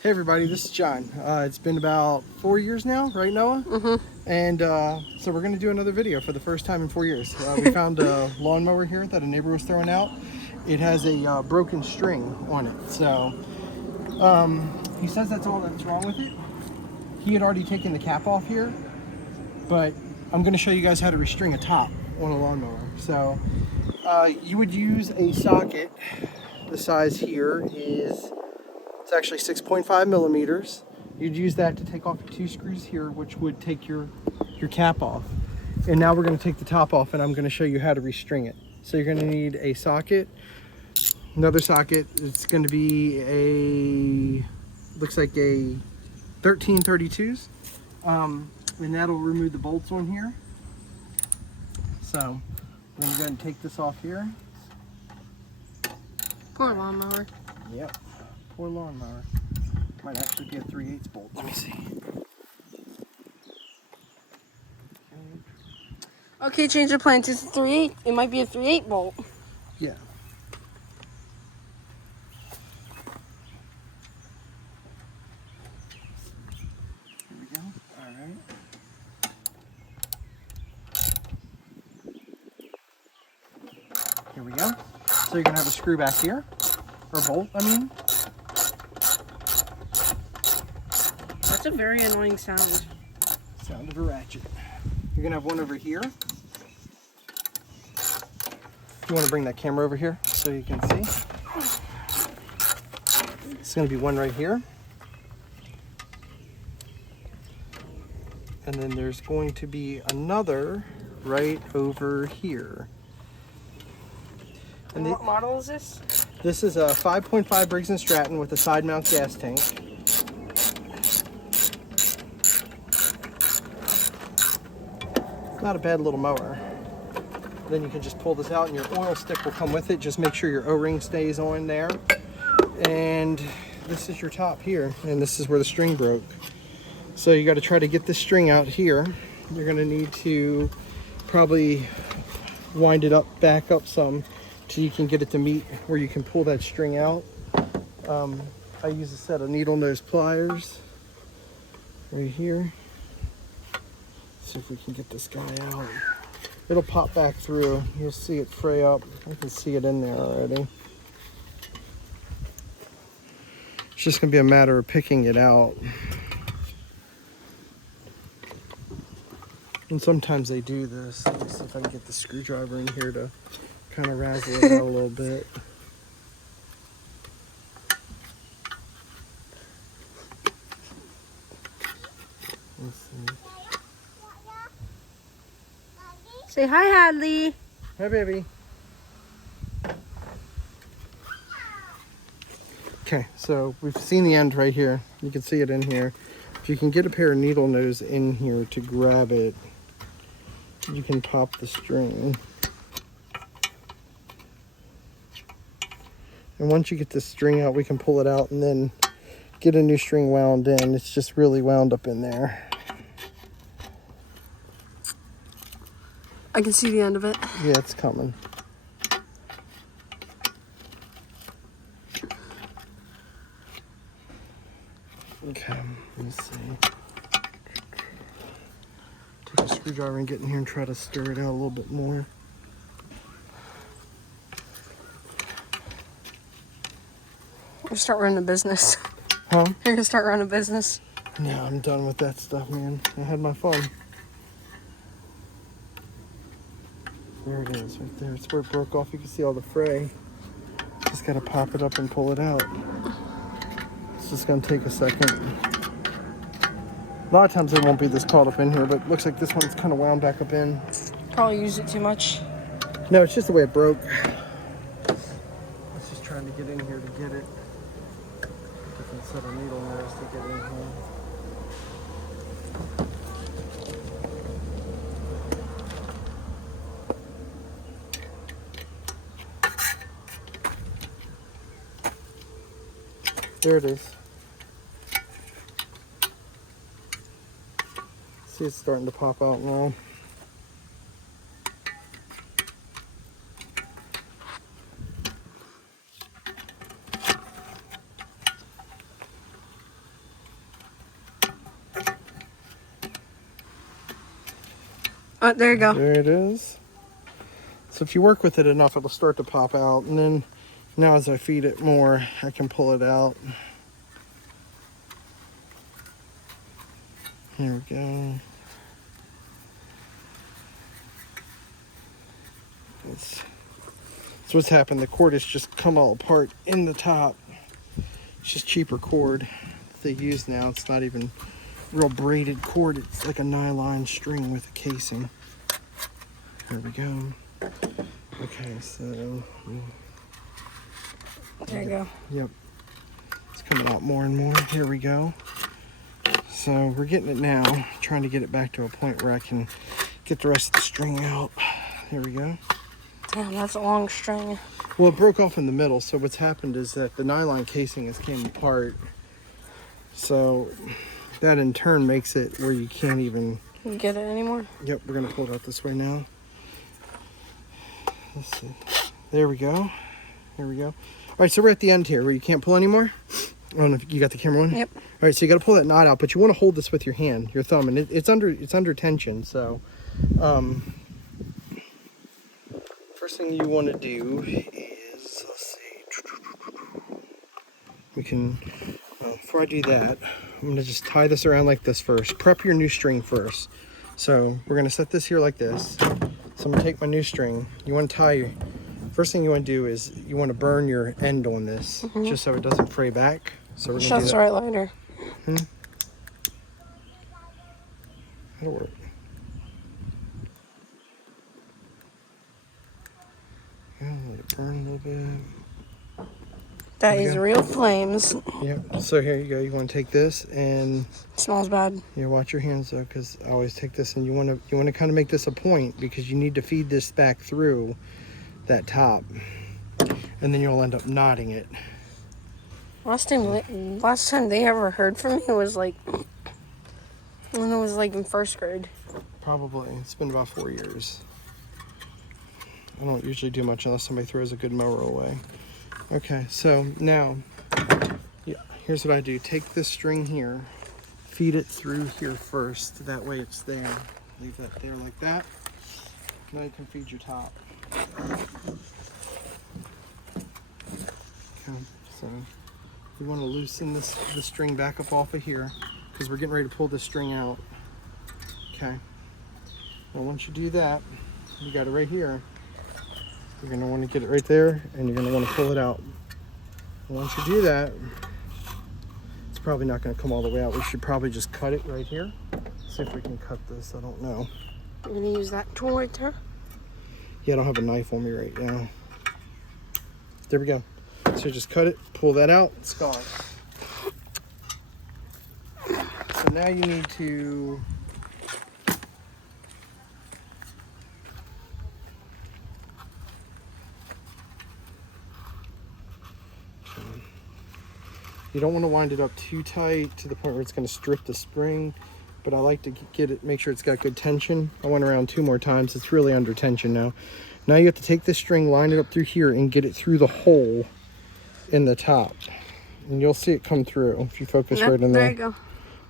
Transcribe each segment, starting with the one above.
Hey everybody, this is John. It's been about 4 years now, right Noah? Mm-hmm. And so we're going to do another video for the first time in 4 years. We found a lawnmower here that a neighbor was throwing out. It has a broken string on it. So he says that's all that's wrong with it. He had already taken the cap off here, but I'm going to show you guys how to restring a top on a lawnmower. So you would use a socket. The size here is, it's actually 6.5 millimeters. You'd use that to take off your 2 screws here, which would take your cap off. And now we're going to take the top off, and I'm going to show you how to restring it. So you're going to need a socket, another socket. It's going to be a, looks like a 1332s. And that'll remove the bolts on here. So we're going to go ahead and take this off here. Poor lawnmower. Yep, poor lawnmower. Might actually be a 3/8 bolt. Let me see. Okay, change of plans. It's a 3/8. It might be a 3/8 bolt. Yeah. Here we go. All right. Here we go. So you're gonna have a screw back here, or bolt, I mean. That's a very annoying sound. Sound of a ratchet. You're gonna have one over here. You want to bring that camera over here so you can see. It's gonna be one right here. And then there's going to be another right over here. And what model is this? This is a 5.5 Briggs and Stratton with a side mount gas tank. Not a bad little mower. Then you can just pull this out and your oil stick will come with it. Just make sure your O-ring stays on there. And this is your top here, and this is where the string broke. So you got to try to get this string out here. You're going to need to probably wind it up, back up some, till you can get it to meet where you can pull that string out. I use a set of needle nose pliers right here. See if we can get this guy out. It'll pop back through. You'll see it fray up. I can see it in there already. It's just gonna be a matter of picking it out. And sometimes they do this. Let me see if I can get the screwdriver in here to kind of razzle it out a little bit. Let's see. Say hi, Hadley. Hi, baby. Okay, so we've seen the end right here. You can see it in here. If you can get a pair of needle nose in here to grab it, you can pop the string. And once you get the string out, we can pull it out and then get a new string wound in. It's just really wound up in there. I can see the end of it. Yeah, it's coming. Okay, let me see. Take a screwdriver and get in here and try to stir it out a little bit more. We'll start running a business. Huh? You're gonna start running a business. Yeah, I'm done with that stuff, man. I had my fun. There it is, right there. It's where it broke off. You can see all the fray. Just gotta pop it up and pull it out. It's just gonna take a second. A lot of times it won't be this caught up in here, but it looks like this one's kind of wound back up in. Probably use it too much. No, it's just the way it broke. It's just trying to get in here to get it. Different set of needle nose to get in here. There it is. See, it's starting to pop out now. Oh, there you go. There it is. So if you work with it enough, it'll start to pop out. And then now as I feed it more, I can pull it out. Here we go. So what's happened, the cord has just come all apart in the top. It's just cheaper cord that they use now. It's not even real braided cord. It's like a nylon string with a casing. Here we go. Okay, so... There you go. Yep. It's coming out more and more. Here we go. So we're getting it now. Trying to get it back to a point where I can get the rest of the string out. Here we go. Damn, that's a long string. Well, it broke off in the middle, so what's happened is that the nylon casing has came apart. So that in turn makes it where you can't even get it anymore. Yep, we're gonna pull it out this way now. Let's see. There we go. Here we go. All right, so we're at the end here where you can't pull anymore. I don't know if you got the camera on. Yep. All right, so you got to pull that knot out, but you want to hold this with your hand, your thumb, and it's under tension. So, first thing you want to do is, let's see, we can. Before I do that, I'm gonna just tie this around like this first. Prep your new string first. So we're gonna set this here like this. So I'm gonna take my new string. You want to tie. First thing you want to do is you want to burn your end on this, just so it doesn't fray back. So we're gonna do that. Right lighter. That'll work. Yeah, let it burn a little bit. That is real flames. Yep. So here you go. You want to take this and It smells bad. yeah, watch your hands though, because I always take this and you want to kind of make this a point because you need to feed this back through that top, and then you'll end up knotting it. Last time they ever heard from me was like when I was like in first grade. Probably. It's been about 4 years. I don't usually do much unless somebody throws a good mower away. Okay, so now, yeah, here's what I do. Take this string here, feed it through here first. That way it's there. Leave that there like that. Now you can feed your top. Okay, so you want to loosen the string back up off of here because we're getting ready to pull this string out. Okay. Well, once you do that, you got it right here. You're going to want to get it right there, and you're going to want to pull it out. And once you do that, it's probably not going to come all the way out. We should probably just cut it right here. See if we can cut this. I don't know. I'm going to use that tool right there. Yeah, I don't have a knife on me right now. There we go. So just cut it, pull that out, it's gone. So now you need to you don't want to wind it up too tight to the point where it's going to strip the spring, but I like to get it, make sure it's got good tension. I went around 2 more times. It's really under tension now. Now you have to take this string, line it up through here, and get it through the hole in the top. And you'll see it come through if you focus right in there. There you go.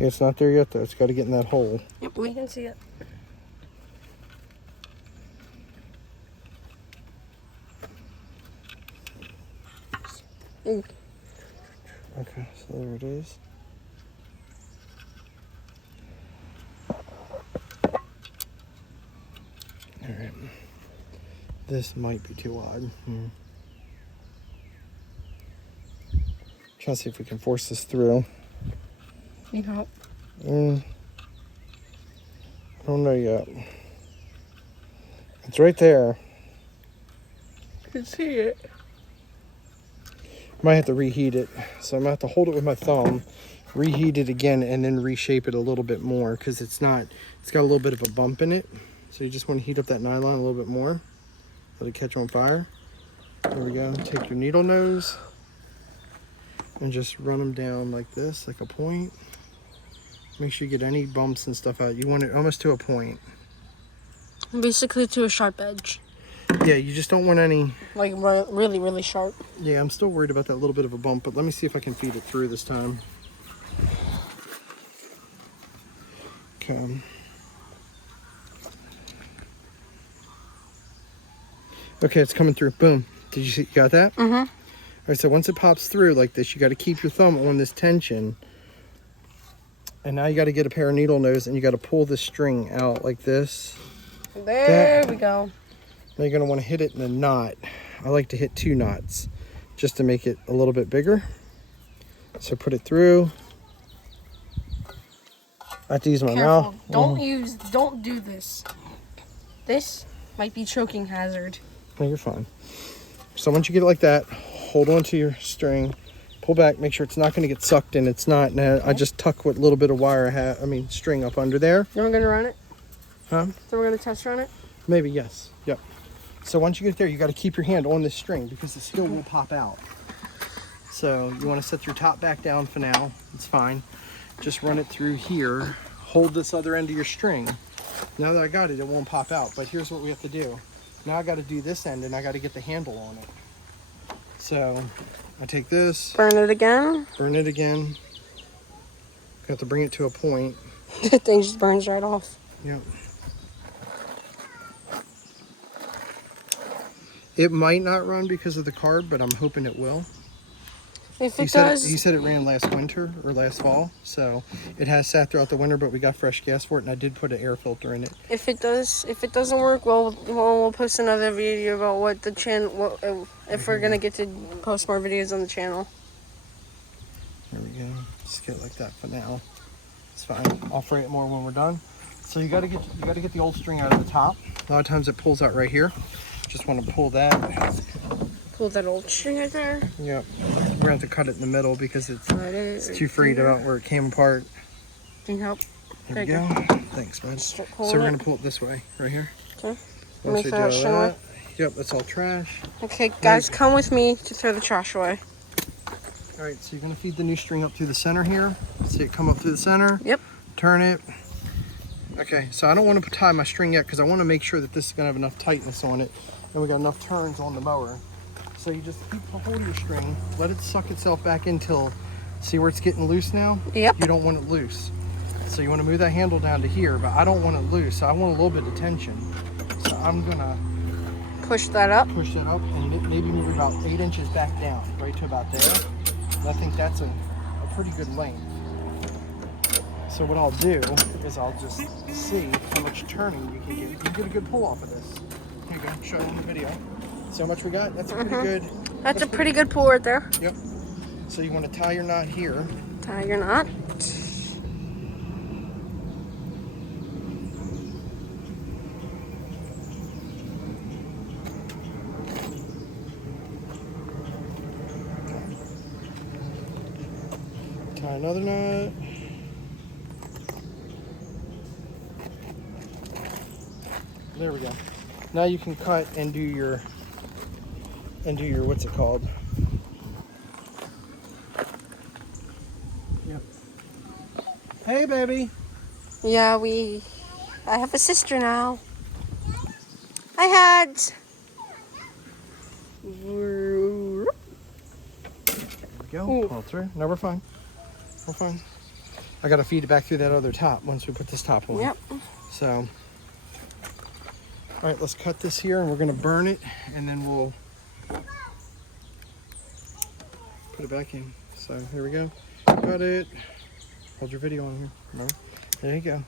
Yeah, it's not there yet though. It's got to get in that hole. Yep, we can see it. Okay, so there it is. All right. This might be too wide. Trying to see if we can force this through. Need help? I don't know yet. It's right there. I can see it. Might have to reheat it. So I'm gonna have to hold it with my thumb, reheat it again, and then reshape it a little bit more because it's got a little bit of a bump in it. So you just want to heat up that nylon a little bit more. Let it catch on fire. There we go. Take your needle nose and just run them down like this, like a point. Make sure you get any bumps and stuff out. You want it almost to a point. Basically to a sharp edge. Yeah, you just don't want any... Like really, really sharp. Yeah, I'm still worried about that little bit of a bump, but let me see if I can feed it through this time. Okay. Okay, it's coming through. Boom. Did you see? You got that? Mm-hmm. All right, so once it pops through like this, you got to keep your thumb on this tension. And now you got to get a pair of needle nose and you got to pull the string out like this. There we go. Now you're going to want to hit it in a knot. I like to hit 2 knots just to make it a little bit bigger. So put it through. I have to use my mouth. Don't do this. This might be choking hazard. No, you're fine. So once you get it like that, hold on to your string, pull back, make sure it's not going to get sucked in. It's not. Now, I just tuck what little bit of wire string up under there. Then we're going to run it? Huh? So we're going to test run it? Maybe, yes. Yep. So once you get there, you got to keep your hand on this string because the skill will pop out. So you want to set your top back down for now. It's fine. Just run it through here. Hold this other end of your string. Now that I got it, it won't pop out. But here's what we have to do. Now I got to do this end and I got to get the handle on it. So I take this. Burn it again. Burn it again. Got to bring it to a point. The thing just burns right off. Yep. It might not run because of the card, but I'm hoping it will. If it does, he said it ran last winter or last fall, so it has sat throughout the winter, but we got fresh gas for it, and I did put an air filter in it. if it doesn't work, we'll post another video about what the channel, if we're gonna get to post more videos on the channel. There we go. Just get it like that for now. It's fine. I'll fray it more when we're done. So you gotta get the old string out of the top. A lot of times it pulls out right here. Just want to pull that. Pull that old string right there. Yep. We're gonna have to cut it in the middle because it's too frayed out where it came apart. Can you help? There we go. Thanks, bud. So we're gonna pull it this way, right here. Okay. Once we do that, yep, that's all trash. Okay, guys, come with me to throw the trash away. All right, so you're gonna feed the new string up through the center here. See it come up through the center. Yep. Turn it. Okay, so I don't want to tie my string yet because I want to make sure that this is gonna have enough tightness on it, and we got enough turns on the mower. So you just keep a hold of your string, let it suck itself back in till, see where it's getting loose now? Yep. You don't want it loose. So you want to move that handle down to here, but I don't want it loose. So I want a little bit of tension. So I'm gonna push that up and maybe move it about 8 inches back down, right to about there. And I think that's a pretty good length. So what I'll do is I'll just see how much turning you can get. You can get a good pull off of this. Here you go, show you in the video. See how much we got? That's a pretty good. That's a pretty good pull right there. Yep. So you want to tie your knot here. Tie your knot. Tie another knot. There we go. Now you can cut and do your what's it called? Yep. Hey, baby. Yeah, I have a sister now. I had. There we go. Ooh. Pull it through. No, we're fine. We're fine. I gotta feed it back through that other top once we put this top on. Yep. So, all right, let's cut this here and we're gonna burn it and then we'll put it back in. So here we go. Cut it. Hold your video on here. No. There you go.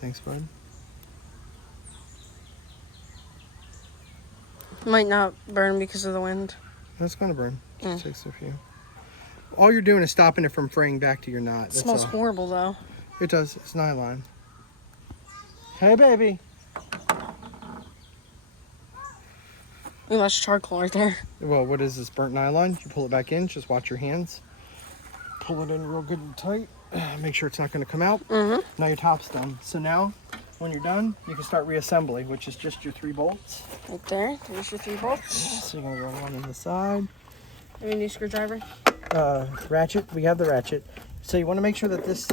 Thanks, bud. Might not burn because of the wind. That's gonna burn. Just takes a few. All you're doing is stopping it from fraying back to your knot. It smells horrible though. It does. It's nylon. Hey, baby. Ooh, that's charcoal right there. Well, what is this? Burnt nylon. You pull it back in. Just watch your hands. Pull it in real good and tight. Make sure it's not going to come out. Now your top's done. So now, when you're done, you can start reassembly, which is just your 3 bolts. Right there. There's your 3 bolts. So you're going to go one on the side. Any new screwdriver? Ratchet. We have the ratchet. So you want to make sure that this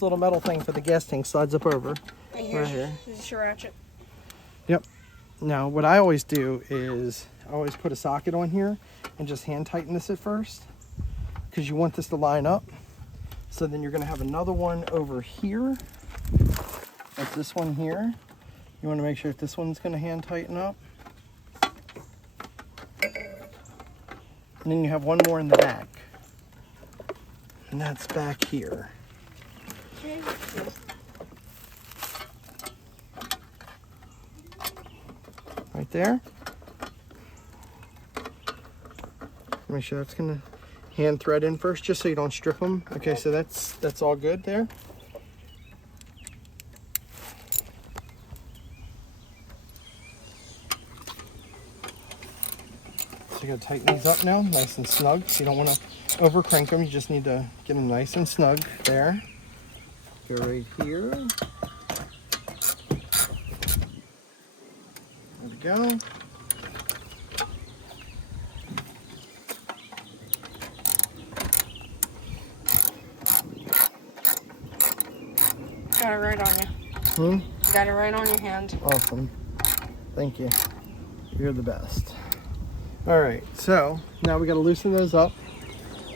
little metal thing for the gas tank slides up over. Right here. This is your ratchet. Yep. Now, what I always do is I always put a socket on here and just hand tighten this at first because you want this to line up. So then you're going to have another one over here, like this one here. You want to make sure that this one's going to hand tighten up. And then you have one more in the back. And that's back here. Right there. Make sure that's gonna hand thread in first, just so you don't strip them. Okay, so that's all good there. So you gotta tighten these up now, nice and snug. So you don't want to over crank them. You just need to get them nice and snug there. Go right here. There we go. Got it right on you. Got it right on your hand. Awesome. Thank you. You're the best. All right, so now we got to loosen those up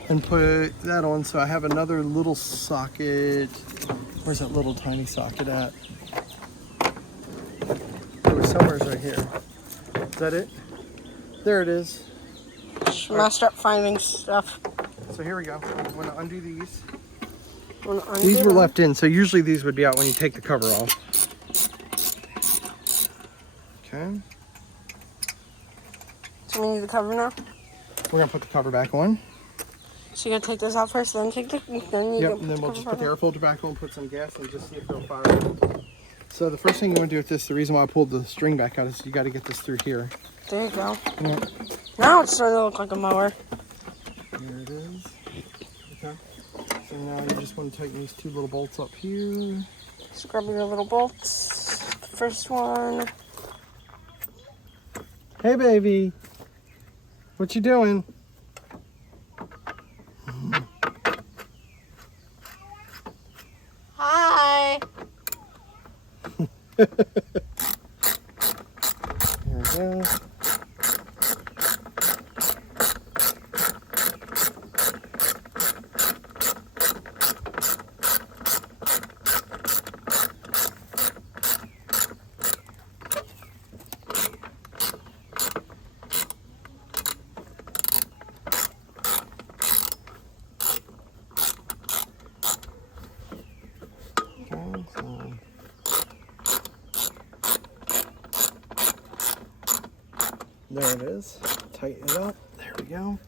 and put that on. So I have another little socket. Where's that little tiny socket at? It was somewhere right here. Is that it? There it is. Just messed up finding stuff. So here we go. I'm going to undo these. Undo These were them. left in, so usually these would be out when you take the cover off. Okay. So we need the cover now? We're going to put the cover back on. So you gotta take this out first, then take the then you Yep, can and then we'll cover just put the on. air filter back on, put some gas, and just see if it'll fire up. So the first thing you want to do with this, the reason why I pulled the string back out is you got to get this through here. There you go. Yep. Now it's starting to look like a mower. There it is. Okay. So now you just want to tighten these two little bolts up here. Scrub your little bolts. First one. Hey, baby. What you doing? Hi. There we go. So there it is. Tighten it up. There we go.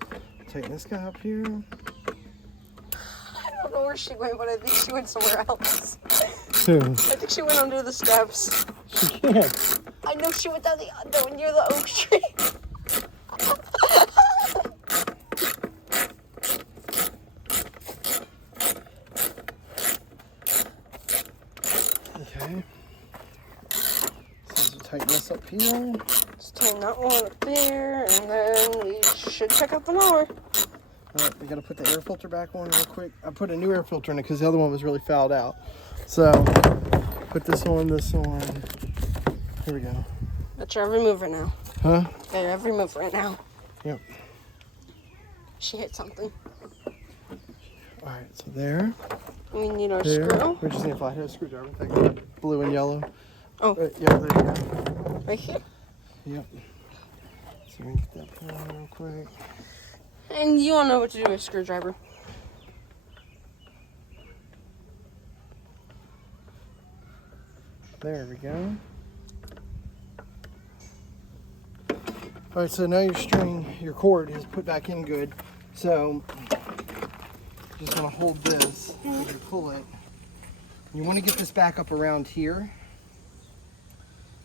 Tighten this guy up here. I don't know where she went, but I think she went somewhere else. Who? I think she went under the steps. She can't. I know she went down the near the oak tree. Okay. So tighten this up here. Just tighten that one up there, and then we should check out the mower. Alright, we gotta put the air filter back on real quick. I put a new air filter in it because the other one was really fouled out. So, put this on, this on. Here we go. That's your every move right now. Huh? Got your every move right now. Yep. She hit something. Alright, so there. We need our There. screw. We just need a flathead screwdriver. Thank you. Blue and yellow. Oh. Yeah, there you go. Right here. Yep. So we can get that put on real quick. And you all know what to do with a screwdriver. There we go. Alright, so now your string, your cord is put back in good. So, you just want to hold this as you pull it. You want to get this back up around here.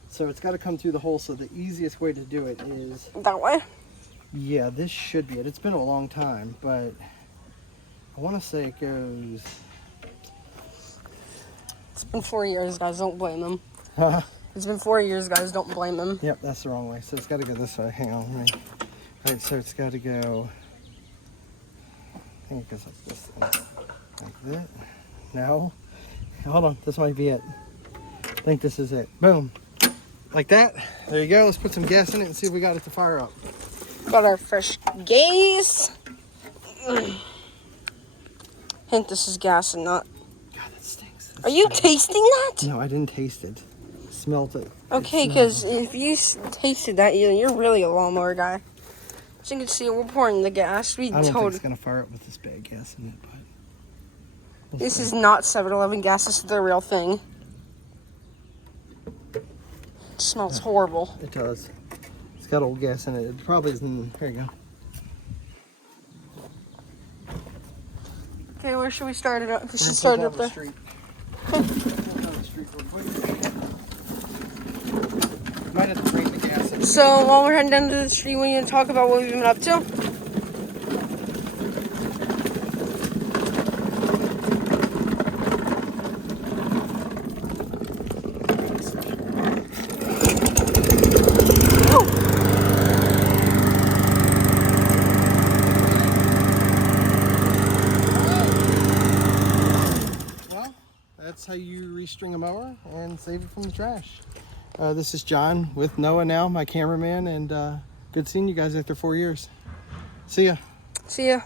So it's got to come through the hole, so the easiest way to do it is, That way? yeah, this should be it. It's been a long time, but I want to say it goes, It's been 4 years, guys. Don't blame them. huh? It's been 4 years, guys. Don't blame them. Yep, that's the wrong way. So it's got to go this way. Hang on. Alright, so it's got to go, I think it goes like this. Like that. No. Hold on. This might be it. I think this is it. Boom. Like that. There you go. Let's put some gas in it and see if we got it to fire up. Got our fresh gas. Hint, this is gas and not... God, that stinks. Are you tasting that? No, I didn't taste it. Smelt it. Okay, because if you tasted that, you're really a lawnmower guy. As you can see, we're pouring the gas. I don't think it's gonna fire up with this bag gas in it, but This is not 7-Eleven gas. This is the real thing. It smells horrible. It does. It's got old gas in it. It probably isn't. Here you go. Okay, where should we start it up? We should We're start it gonna up there. pull down the street real quick. Might have to bring the gas in. So while we're heading down to the street, we need to talk about what we've been up to. Well, that's how you restring a mower and save it from the trash. This is John with Noah now, my cameraman, and good seeing you guys after 4 years. See ya. See ya.